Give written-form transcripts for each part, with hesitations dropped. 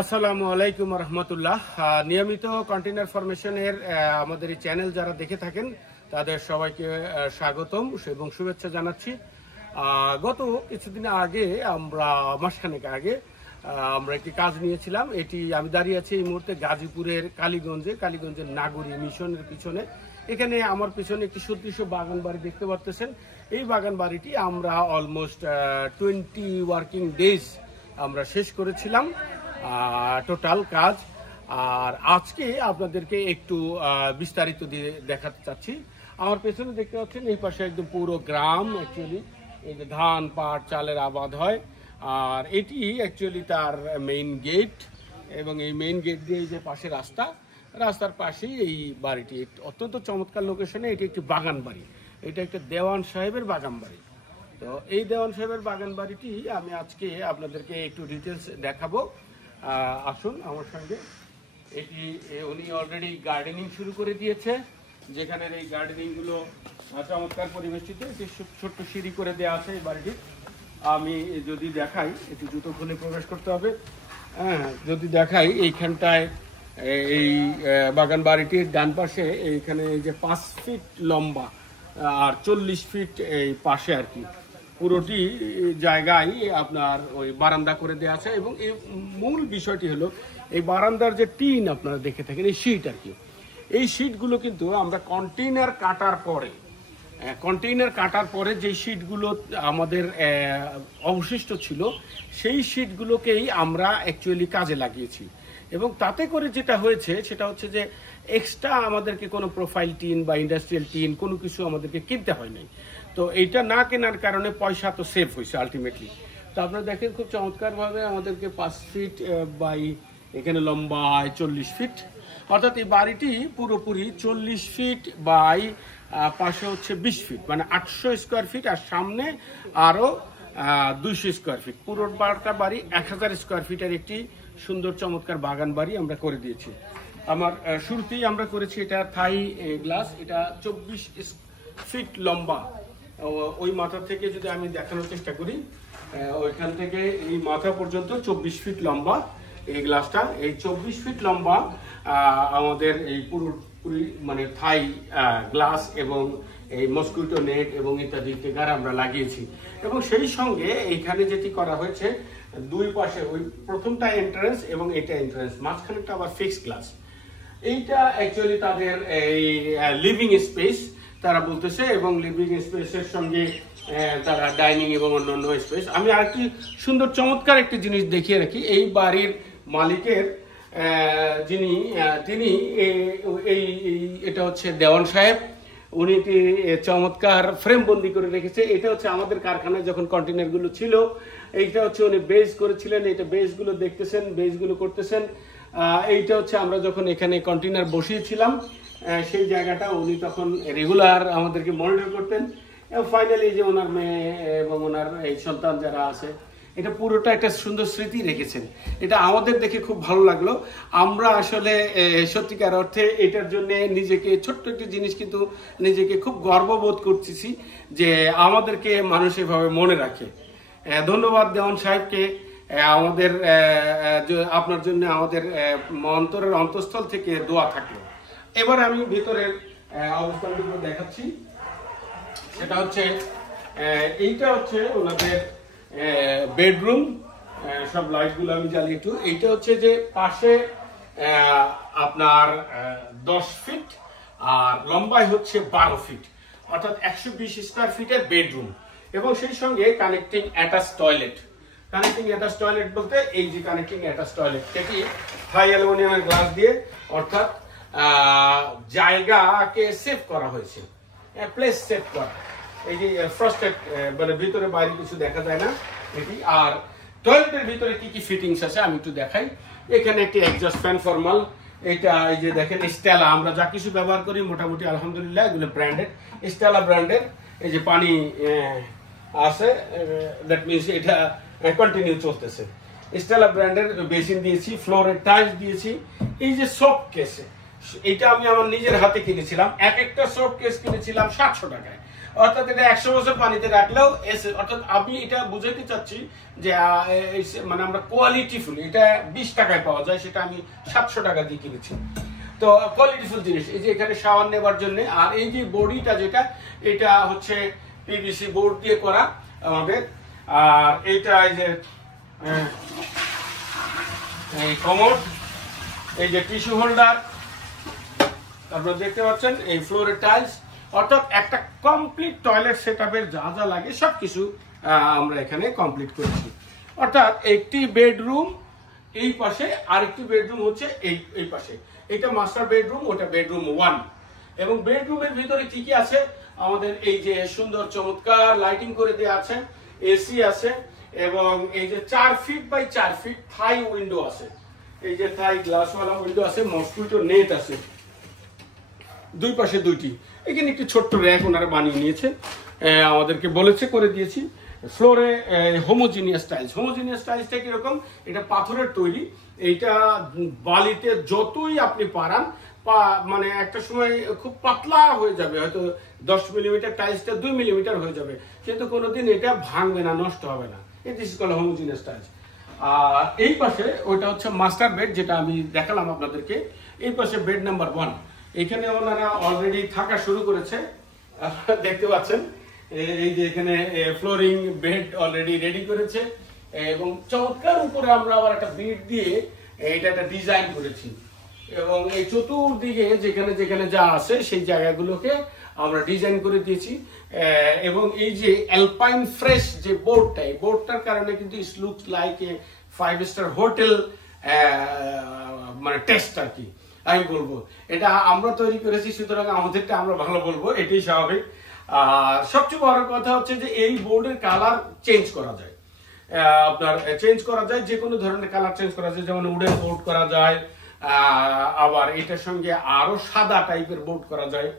আসসালামু আলাইকুম রহমতুল্লাহ। নিয়মিত কন্টেইনার ফরমেশনের আমাদের এই চ্যানেল যারা দেখে থাকেন তাদের সবাইকে স্বাগতম এবং শুভেচ্ছা জানাচ্ছি। গত কিছুদিন আগে মাসখানেক আগে আমরা একটি কাজ নিয়েছিলাম। এটি আমি দাঁড়িয়ে আছি এই মুহূর্তে গাজীপুরের কালীগঞ্জের নাগরী মিশনের পিছনে। এখানে আমার পিছনে একটি সুদৃশ্য বাগান বাড়ি দেখতে পাচ্ছেন। এই বাগান বাড়িটি আমরা অলমোস্ট 20 ওয়ার্কিং ডেজ আমরা শেষ করেছিলাম টোটাল কাজ। আর আজকে আপনাদেরকে একটু বিস্তারিত দিয়ে দেখাতে চাচ্ছি। আমার পেছনে দেখতে পাচ্ছেন এই পাশে একদম পুরো গ্রাম, অ্যাকচুয়ালি এই যে ধান পাট চালের আবাদ হয়। আর এটি অ্যাকচুয়ালি তার মেইন গেট, এবং এই মেইন গেট দিয়ে এই যে পাশে রাস্তার পাশেই এই বাড়িটি অত্যন্ত চমৎকার লোকেশনে। এটি একটি বাগান বাড়ি, এটা একটা দেওয়ান সাহেবের বাগান বাড়ি। তো এই দেওয়ান সাহেবের বাগান বাড়িটি আমি আজকে আপনাদেরকে একটু ডিটেলস দেখাবো। আসুন আমার সঙ্গে। এটি উনি অলরেডি গার্ডেনিং শুরু করে দিয়েছে, যেখানে এই গার্ডেনিংগুলো চমৎকার পরিবেষ্টিত। একটি ছোট্ট সিঁড়ি করে দেওয়া আছে এই বাড়িটি। আমি যদি দেখাই, একটু জুতো খুলে প্রবেশ করতে হবে। হ্যাঁ, যদি দেখাই এইখানটায় এই বাগান বাড়িটির ডান পাশে এইখানে এই যে 5 ফিট লম্বা আর 40 ফিট এই পাশে আর কি পুরোটি জায়গায় আপনার ওই বারান্দা করে দেওয়া আছে। এবং এই মূল বিষয়টি হলো এই বারান্দার যে টিন আপনারা দেখে থাকেন, এই শীট আর কি, এই শীটগুলো কিন্তু আমরা কন্টেইনার কাটার পরে যে শীটগুলো আমাদের অবশিষ্ট ছিল, সেই শীটগুলোকেই আমরা অ্যাকচুয়ালি কাজে লাগিয়েছি। এবং তাতে করে যেটা হয়েছে সেটা হচ্ছে যে এক্সট্রা আমাদেরকে কোনো প্রোফাইল টিন বা ইন্ডাস্ট্রিয়াল টিন কোনো কিছু আমাদেরকে কিনতে হয় নাই। তো এইটা না কেনার কারণে পয়সা তো সেভ হয়েছে আলটিমেটলি। তো আপনারা দেখেন খুব চমৎকারভাবে আমাদেরকে 5 ফিট বাই এখানে লম্বায় 40 ফিট, অর্থাৎ এই বাড়িটি পুরোপুরি 40 ফিট বাই পাশে হচ্ছে 20 ফিট, মানে 800 স্কোয়ার ফিট, আর সামনে আরও 200 স্কোয়ার ফিট। পুরো বাড়ি 1000 স্কোয়ার ফিটের একটি সুন্দর চমৎকার বাগান বাড়ি আমরা করে দিয়েছি। আমার শুরুতেই আমরা করেছি এটা থাই গ্লাস। এটা 24 ফিট লম্বা। ওই মাথা থেকে যদি আমি দেখানোর চেষ্টা করি, ওইখান থেকে এই মাথা পর্যন্ত 24 ফিট লম্বা এই গ্লাসটা। এই 24 ফিট লম্বা আমাদের এই পুরোপুরি মানে থাই গ্লাস এবং এই মসকুইটো নেট এবং ইত্যাদি টেকার আমরা লাগিয়েছি। এবং সেই সঙ্গে এইখানে যেটি করা হয়েছে, দুই পাশে ওই প্রথমটা এন্ট্রান্স এবং এটা এন্ট্রান্স, মাঝখানেটা আবার ফিক্সড গ্লাস। এইটা অ্যাকচুয়ালি তাদের এই লিভিং স্পেস তারা বলতেছে, এবং লিভিং স্পেসের সঙ্গে তারা ডাইনিং এবং অন্যান্য স্পেস। আমি আরেকটি সুন্দর চমৎকার একটি জিনিস দেখিয়ে রাখি। এই বাড়ির মালিকের তিনি এটা হচ্ছে দেওয়ান সাহেব। উনি চমৎকার ফ্রেম বন্দি করে রেখেছে। এটা হচ্ছে আমাদের কারখানায় যখন কন্টেইনারগুলো ছিল, এইটা হচ্ছে উনি বেস করেছিলেন। এটা বেসগুলো দেখতেছেন, বেসগুলো করতেছেন। এইটা হচ্ছে আমরা যখন এখানে কন্টেইনার বসিয়েছিলাম সেই জায়গাটা উনি তখন রেগুলার আমাদেরকে মনিটর করতেন। এবং ফাইনালি যে ওনার মেয়ে এবং ওনার এই সন্তান যারা আছে, এটা পুরোটা একটা সুন্দর স্মৃতি রেখেছেন। এটা আমাদের দেখে খুব ভালো লাগলো। আমরা আসলে সত্যিকার অর্থে এটার জন্য নিজেকে, ছোট্ট একটি জিনিস কিন্তু নিজেকে খুব গর্ববোধ করতেছি যে আমাদেরকে মানুষ এভাবে মনে রাখে। ধন্যবাদ দেওয়ান সাহেবকে। আমাদের আপনার জন্য আমাদের অন্তরের অন্তঃস্থল থেকে দোয়া থাকলো। এবার আমি ভিতরের অবস্থানটুকু দেখাচ্ছি। সেটা হচ্ছে এইটা হচ্ছে ওনাদের বেডরুম। সব লাইটগুলো আমি জ্বালিয়ে একটু। এইটা হচ্ছে যে পাশে আপনার 10 ফিট আর লম্বায় হচ্ছে 12 ফিট, অর্থাৎ 120 স্কোয়ার ফিটের বেডরুম। এবং সেই সঙ্গে connecting attach toilet. Connecting attach toilet বলতে এই যে কানেক্টিং অ্যাটাচ টয়লেট, এটি থাই অ্যালুমিনিয়ামের গ্লাস দিয়ে, অর্থাৎ জায়গাকে সেভ করা হয়েছে, প্লেস সেভ করা। এই যে ফ্রস্টেড, মানে ভিতরে বাইরে কিছু দেখা যায় না এটি। আর টয়লেটের ভিতরে কি কি ফিটিংস আছে আমি একটু দেখাই। এখানে একটি এক্সজস্ট ফ্যান ফর্মাল। এটা এই যে দেখেন স্টেলা, আমরা যা কিছু ব্যবহার করি মোটামুটি আলহামদুলিল্লাহ এগুলো ব্র্যান্ডেড, স্টেলা ব্র্যান্ডের। এই যে পানি আছে, দ্যাট মিনস এটা কন্টিনিউ চলতেছে। স্টেলা ব্র্যান্ডের বেসিন দিয়েছি, ফ্লোরের টাইলস দিয়েছি। এই যে সোপ কেস, এটা আমি আমার নিজের হাতে কিনেছিলাম। একটা সোপ কেস কিনেছিলাম 700 টাকায়, অর্থাৎ এটা 100 বছর পানিতে রাখলেও অর্থাৎ আমি এটা বুঝাইতে চাচ্ছি যে মানে আমরা কোয়ালিটিফুল, এটা 20 টাকায় পাওয়া যায়, সেটা আমি 700 টাকা দিয়ে কিনেছি। তো কোয়ালিটিফুল জিনিস। এই যে এখানে শাওয়ার নেবার জন্য, আর এই যে বডিটা যেটা, এটা হচ্ছে পিভিসি বোর্ড দিয়ে করা আমাদের। আর এইটা এই যে এই কমোড, এই যে টিস্যু হোল্ডার, আপনারা দেখতে পাচ্ছেন এই ফ্লোরের টাইলস, অর্থাৎ একটা কমপ্লিট টয়লেট সেটআপের যা যা লাগে সবকিছু আমরা এখানে কমপ্লিট করেছি। অর্থাৎ একটি বেডরুম এই পাশে, আরেকটি বেডরুম হচ্ছে এই পাশে। এটা মাস্টার বেডরুম, ওটা বেডরুম 1। এবং বেডরুমের ভিতরে কি কি আছে, আমাদের এই যে সুন্দর চমৎকার লাইটিং করে দেওয়া আছে, এসি আছে, এবং এই যে 4 feet by 4 feet Thai window আছে। এই যে থাই গ্লাসওয়ালা উইন্ডো আছে, মসকিউটো নেট আছে দুই পাশে দুইটি। এখানে একটি ছোট্ট র্যাক ওনারা বানিয়ে নিয়েছে, আমাদেরকে বলেছে, করে দিয়েছি। ফ্লোরে হোমোজিনিয়াস টাইলস। হোমোজিনিয়াস টাইলসটা কিরকম, এটা পাথরের তৈরি। এইটা বালিতে যতই আপনি পারান, মানে একটা সময় খুব পাতলা হয়ে যাবে, হয়তো 10 মিলিমিটার টাইলসটা 2 মিলিমিটার হয়ে যাবে, কিন্তু কোনোদিন এটা ভাঙবে না, নষ্ট হবে না। It is called homogeneous tiles. আর এই পাশে ওইটা হচ্ছে মাস্টার বেড, যেটা আমি দেখালাম আপনাদেরকে। এই পাশে বেড নাম্বার 1, এখানে ওনারা অলরেডি থাকা শুরু করেছে, দেখতে পাচ্ছেন। এই যে এখানে ফ্লোরিং বেড অলরেডি রেডি করেছে, এবং চমৎকার উপরে আমরা আবার একটা বিট দিয়ে এটা একটা ডিজাইন করেছি। এবং এই চতুর্দিকে যেখানে যেখানে যা আছে সেই জায়গাগুলোকে আমরা ডিজাইন করে দিয়েছি। এবং এই যে অ্যালপাইন ফ্রেশ যে বোর্ডটা, এই বোর্ডটার কারণে কিন্তু it looks like a 5 star hotel মানে টেস্ট আর কি, আমি বলবো। এটা আমরা তৈরি করেছি, সুতরাং আমাদেরটা আমরা ভালো বলবো, এটাই স্বাভাবিক। আর সবচেয়ে বড় কথা হচ্ছে যে এই বোর্ডের কালার চেঞ্জ করা যায়, আপনার চেঞ্জ করা যায়, যে কোনো ধরনের কালার চেঞ্জ করা যায়, যেমন উডেন বোর্ড করা যায়, আবার এটার সঙ্গে আরো সাদা টাইপের বোর্ড করা যায়।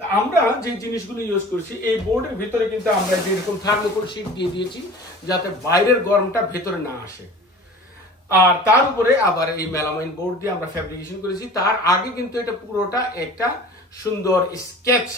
আমরা যে জিনিসগুলো ইউজ করছি, এই বোর্ডের ভিতরে কিন্তু আমরা যেরকম থার্মোকল শীট দিয়ে দিয়েছি, যাতে বাইরের গরমটা ভেতরে না আসে। আর তার উপরে আবার এই মেলামাইন বোর্ড দিয়ে আমরা ফ্যাব্রিকেশন করেছি। তার আগে কিন্তু এটা পুরোটা একটা সুন্দর স্কেচ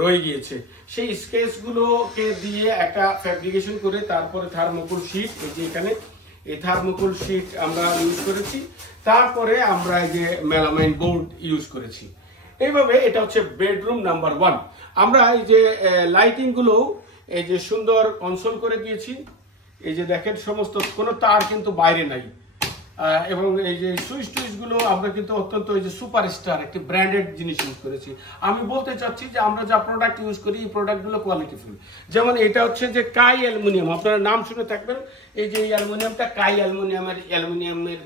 রয়ে গিয়েছে, সেই স্কেচগুলোকে দিয়ে একটা ফ্যাব্রিকেশন করে তারপরে থার্মোকল শীট, এই যে এখানে এই থার্মোকল শীট আমরা ইউজ করেছি, তারপরে আমরা এই যে মেলামাইন বোর্ড ইউজ করেছি। এইভাবে এটা হচ্ছে বেডরুম নাম্বার 1। আমরা এই যে লাইটিং গুলো এই যে সুন্দর কনসোল করে দিয়েছি, এই যে দেখেন সমস্ত কোনো তার কিন্তু বাইরে নাই। এবং এই যে সুইচ টুইচ গুলো আমরা কিন্তু অত্যন্ত এই যে সুপারস্টার একটি ব্র্যান্ডেড জিনিস ইউজ করেছি। আমি বলতে চাচ্ছি যে আমরা যা প্রোডাক্ট ইউজ করি, এই প্রোডাক্টগুলো কোয়ালিটিফুল। যেমন এটা হচ্ছে যে কাই অ্যালুমিনিয়াম, আপনারা নাম শুনে থাকবেন। এই যে অ্যালুমিনিয়ামটা কাই অ্যালুমিনিয়ামের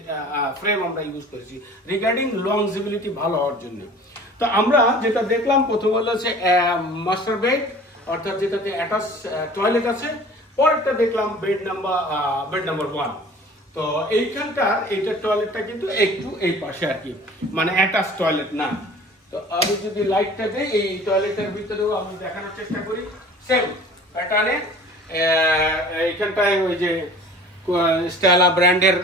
ফ্রেম আমরা ইউজ করেছি রিগার্ডিং লংজিবিলিটি ভালো হওয়ার জন্য। তো আমরা যেটা দেখলাম, প্রথম হলো হচ্ছে মাস্টার বেড, অর্থাৎ যেটাতে অ্যাটাচ টয়লেট আছে। পরেরটা দেখলাম বেড নাম্বার 1। তো এইখানকার এইটা টয়লেটটা কিন্তু একটু এই পাশে আর কি, মানে অ্যাটাচ টয়লেট না। তো আমি যদি লাইটটা দিই, এই টয়লেটের ভিতরেও আমি দেখানোর চেষ্টা করি সেম প্যাটার্নে। এইখানটায় ওই যে স্টাইলা ব্র্যান্ডের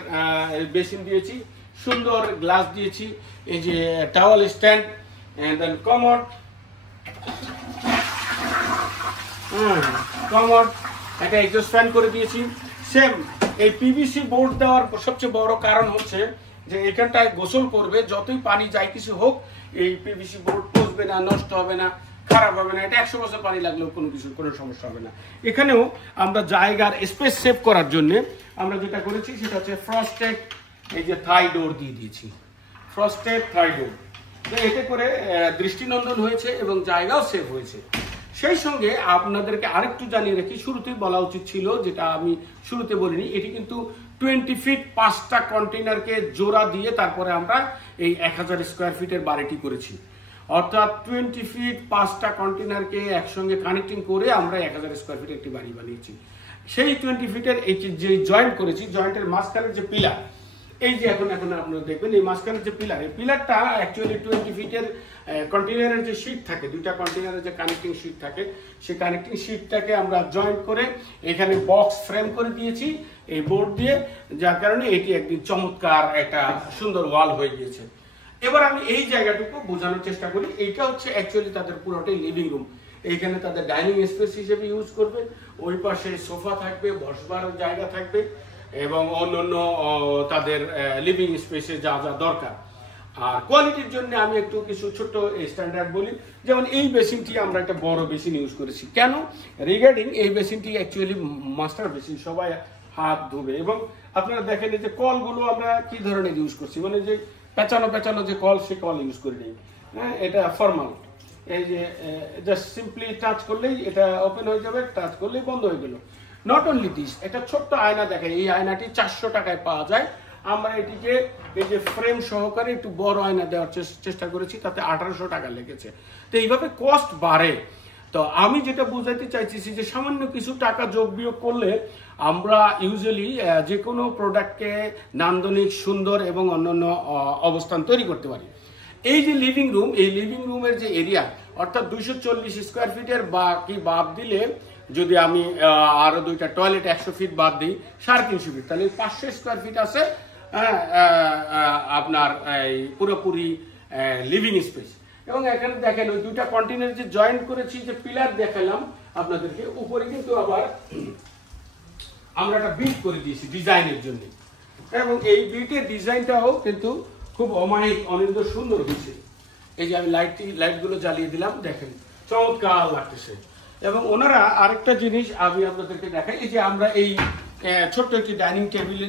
বেসিন দিয়েছি, সুন্দর গ্লাস দিয়েছি, এই যে টাওয়াল স্ট্যান্ড, দেন কমোড, একটা এক্সস্ট ফ্যান করে দিয়েছি। সেম এই পিভিসি বোর্ড দেওয়ার সবচেয়ে বড় কারণ হচ্ছে যে এখানটায় গোসল করবে, যতই পানি যাই কিছু হোক, এই পিভিসি বোর্ড পচবে না, নষ্ট হবে না, খারাপ হবে না। এটা 100 বছর পানি লাগলেও কোনো সমস্যা হবে না। এখানেও আমরা জায়গার স্পেস সেভ করার জন্য আমরা যেটা করেছি সেটা হচ্ছে ফ্রস্টেড এই যে থাই ডোর দিয়ে দিয়েছি, ফ্রস্টেড থাই ডোর। তো এতে করে দৃষ্টিনন্দন হয়েছে এবং জায়গাও সেভ হয়েছে। সেই সঙ্গে আপনাদেরকে আরেকটু জানিয়ে রাখি, শুরুতেই বলা উচিত ছিল, যেটা আমি শুরুতে বলিনি, এটি কিন্তু 20 ফিট 5টা কন্টেইনারকে জোড়া দিয়ে তারপরে আমরা এই 1000 স্কোয়ার ফিটের বাড়িটি করেছি। অর্থাৎ 20 ফিট 5টা কন্টেইনারকে একসঙ্গে কানেক্টিং করে আমরা 1000 স্কোয়ার ফিটের একটি বাড়ি বানিয়েছি। সেই 20 ফিটের এই যে জয়েন্ট করেছি, জয়েন্টের মাঝখানের যে পিলার, এই যে এখন আপনারা দেখবেন এই মাঝখানের যে পিলার, এই পিলারটা অ্যাকচুয়ালি 20 ফিটের কন্টেইনারের যে শীট থাকে, দুইটা কন্টেইনারের যে কানেক্টিং শীট থাকে, সেই কানেক্টিং শীটটাকে আমরা জয়েন্ট করে এখানে বক্স ফ্রেম করে দিয়েছি এই বোর্ড দিয়ে, যার কারণে এটি একদিন চমৎকার একটা সুন্দর ওয়াল হয়ে গিয়েছে। এবার আমি এই জায়গাটুকু বোঝানোর চেষ্টা করি। এইটা হচ্ছে অ্যাকচুয়ালি তাদের পুরোটাই লিভিং রুম। এইখানে তাদের ডাইনিং স্পেস হিসেবে ইউজ করবে। ওই পাশে সোফা থাকবে, বসবার জায়গা থাকবে এবং অন্যান্য তাদের লিভিং স্পেসে যা যা দরকার। আর কোয়ালিটির জন্য আমি একটু কিছু ছোট্ট স্ট্যান্ডার্ড বলি, যেমন এই বেসিনটি আমরা একটা বড় বেসিন ইউজ করেছি। কেন? রিগার্ডিং এই বেসিনটি অ্যাকচুয়ালি মাস্টার বেসিন, সবাই হাত ধুবে। এবং আপনারা দেখেন যে কলগুলো আমরা কি ধরনের ইউজ করছি, মানে যে পেঁচানো পেঁচানো যে কল, সে কল ইউজ করি নেই। হ্যাঁ, এটা ফর্মাল। এই যে জাস্ট সিম্পলি টাচ করলেই এটা ওপেন হয়ে যাবে, টাচ করলেই বন্ধ হয়ে গেল। নট অনলি দিস, একটা ছোট্ট আয়না দেখেন, এই আয়নাটি 400 টাকায় পাওয়া যায়। আমরা এটিকে এই যে ফ্রেম সহকারে একটু বড় আয়না দেওয়ার চেষ্টা করেছি, তাতে 1800 টাকা লেগেছে। তো এইভাবে কস্ট বাড়ে। তো আমি যেটা বুঝাইতে চাইছি যে সামান্য কিছু টাকা যোগ বিয়োগ করলে আমরা ইউজুয়ালি যে কোনো প্রোডাক্টকে নান্দনিক, সুন্দর এবং অন্যান্য অবস্থান তৈরি করতে পারি। এই যে লিভিং রুম, এই লিভিং রুমের যে এরিয়া অর্থাৎ 240 স্কোয়ার ফিটের বাকি বাদ দিলে, যদি আমি আরো 2টা টয়লেট 100 ফিট বাদ দিই, 350 ফিট, তাহলে 500 স্কোয়ার ফিট আছে আপনার এই পুরোপুরি লিভিং স্পেস। এবং এখানে দেখেন ওই 2টা কন্টেনার যে জয়েন্ট করেছি, যে পিলার দেখালাম আপনাদেরকে, উপরে কিন্তু আবার আমরা একটা বিল্ড করে দিয়েছি ডিজাইনের জন্য। এবং এই বিল্টের ডিজাইনটাও কিন্তু খুব অমায়িক, অনিন্দ সুন্দর হয়েছে। এই যে আমি লাইটগুলো জ্বালিয়ে দিলাম, দেখেন চমৎকার লাগতেছে। এবং ওনারা আরেকটা জিনিস আমি আপনাদেরকে দেখাই, এই যে আমরা এই ছোট্ট একটি ডাইনিং টেবিল,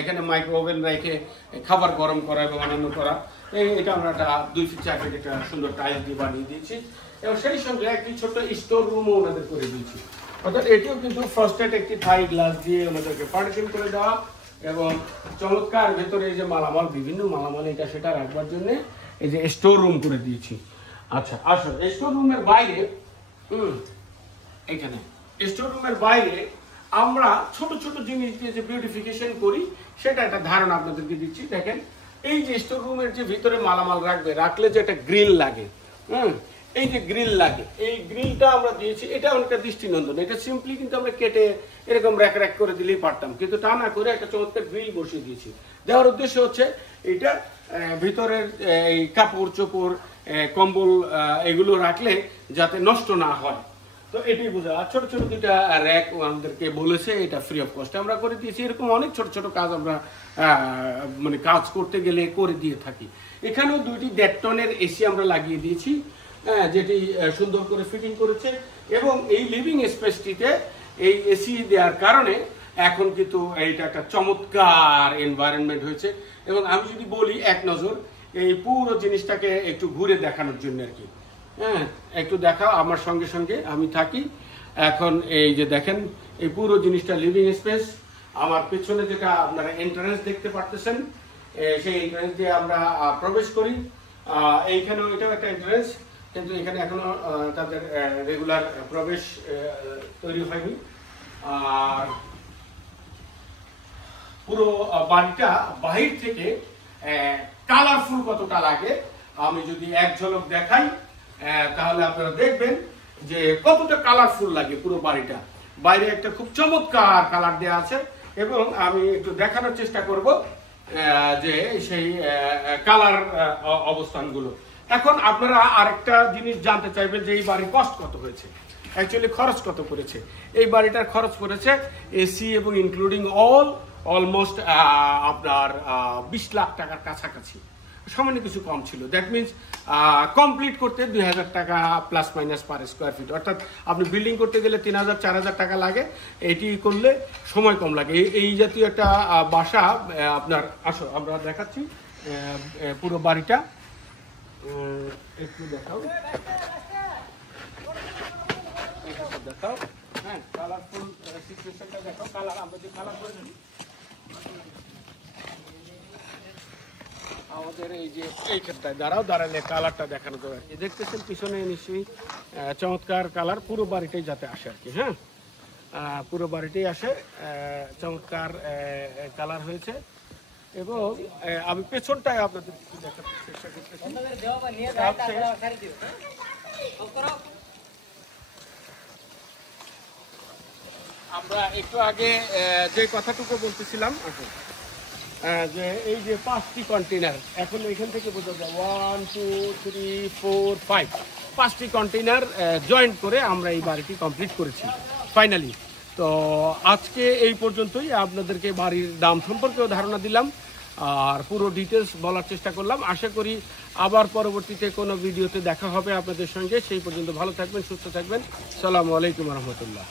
এখানে মাইক্রো ওভেন রেখে খাবার গরম করা এবং অন্যান্য করা, এটা আমরা একটা 2 ফিট 4 ফিট একটা সুন্দর টাইলস দিয়ে বানিয়ে দিয়েছি। এবং সেই সঙ্গে একটি ছোট্ট স্টোর রুমও ওনাদের করে দিয়েছি। অর্থাৎ এটিও কিন্তু ফ্রস্টেড একটি থাই গ্লাস দিয়ে ওনাদেরকে পার্টিশন করে দেওয়া। এবং চমৎকার ভেতরে এই যে মালামাল, বিভিন্ন মালামাল এটা সেটা রাখবার জন্য এই যে স্টোর রুম করে দিয়েছি। আচ্ছা, আসলে স্টোর রুমের বাইরে, এখানে স্টোর রুমের বাইরে আমরা ছোট ছোট জিনিস দিয়ে যে বিউটিফিকেশন করি, সেটা একটা ধারণা আপনাদেরকে দিচ্ছি। দেখেন, এই যে স্টোর রুমের যে ভিতরে মালামাল রাখলে যে একটা গ্রিল লাগে, এই যে গ্রিল লাগে, এই গ্রিলটা আমরা দিয়েছি। এটা অনেকটা দৃষ্টিনন্দন। এটা সিম্পলি কিন্তু আমরা কেটে এরকম র্যাক র্যাক করে দিলেই পারতাম, কিন্তু তা না করে একটা চমৎকার গ্রিল বসিয়ে দিয়েছি। দেওয়ার উদ্দেশ্য হচ্ছে এটা ভিতরের এই কাপড় চোপড়, কম্বল এগুলো রাখলে যাতে নষ্ট না হয়। তো এটাই বোঝা। আর ছোট ছোট 2টা র্যাক আমাদেরকে বলেছে, এটা ফ্রি অফ কস্টে আমরা করে দিয়েছি। এরকম অনেক ছোট ছোট কাজ আমরা মানে কাজ করতে গেলে করে দিয়ে থাকি। এখানেও 2টি 1.5 টনের এসি আমরা লাগিয়ে দিয়েছি, যেটি সুন্দর করে ফিটিং করেছে। এবং এই লিভিং স্পেসটিতে এই এসি দেওয়ার কারণে এখন কিন্তু এইটা একটা চমৎকার এনভায়রনমেন্ট হয়েছে। এবং আমি যদি বলি এক নজর এই পুরো জিনিসটাকে একটু ঘুরে দেখানোর জন্য আর কি, একটু দেখাও আমার সঙ্গে সঙ্গে আমি থাকি। এখন এই যে দেখেন, এই পুরো জিনিসটা লিভিং স্পেস। আমার পেছনে যেটা আপনারা এন্ট্রান্স দেখতে পারতেছেন, সেই এন্ট্রান্স দিয়ে আমরা প্রবেশ করি। এইখানেও এটাও একটা এন্ট্রান্স, কিন্তু এখানে এখনো তাদের রেগুলার প্রবেশ তৈরি হয়নি। আর পুরো বাড়িটা বাহির থেকে কালারফুল কতটা লাগে আমি যদি এক ঝলক দেখাই, তাহলে আপনারা দেখবেন যে কতটা কালারফুল লাগে পুরো বাড়িটা। বাইরে একটা খুব চমৎকার কালার দেওয়া আছে। এবং আমি একটু দেখানোর চেষ্টা করব যে সেই কালার অবস্থানগুলো। এখন আপনারা আরেকটা জিনিস জানতে চাইবেন যে এই বাড়ির কস্ট কত হয়েছে, অ্যাকচুয়ালি খরচ কত করেছে। এই বাড়িটার খরচ করেছে এসি এবং ইনক্লুডিং অলমোস্ট আপনার 20 লাখ টাকার কাছাকাছি, সামান্য কিছু কম ছিল। দ্যাট মিনস কমপ্লিট করতে 2000 টাকা plus minus per square feet. অর্থাৎ আপনি বিল্ডিং করতে গেলে 3000-4000 টাকা লাগে, এটি করলে সময় কম লাগে। এই জাতীয় একটা বাসা আপনার, আসো আমরা দেখাচ্ছি পুরো বাড়িটা, একটু দেখাও দেখাও। হ্যাঁ, কালারফুল সিচুয়েশনটা দেখাও। কালার আমরা যে কালার করেছি আমাদের এই যে এইখানটায় দাঁড়ালে কালারটা দেখানো যাবে আর কি। দেখতেছেন পিছনে নিশ্চয়ই চমৎকার কালার, পুরো বাড়িটাই যাতে আসে আর কি। হ্যাঁ, পুরো বাড়িটাই আসে, চমৎকার কালার হয়েছে। এবং আমি পেছনটায় আপনাদের দেখাতে চেষ্টা করতেছি। আমরা একটু আগে যে কথাটুকু বলতেছিলাম যে এই যে 5টি কন্টেনার, এখন এখান থেকে বোঝা যায় 1 2 3 4 5 5টি কন্টেইনার জয়েন্ট করে আমরা এই বাড়িটি কমপ্লিট করেছি ফাইনালি। তো আজকে এই পর্যন্তই, আপনাদেরকে বাড়ির দাম সম্পর্কেও ধারণা দিলাম আর পুরো ডিটেলস বলার চেষ্টা করলাম। আশা করি আবার পরবর্তীতে কোনো ভিডিওতে দেখা হবে আপনাদের সঙ্গে। সেই পর্যন্ত ভালো থাকবেন, সুস্থ থাকবেন। আসসালামু আলাইকুম রহমতুল্লাহ।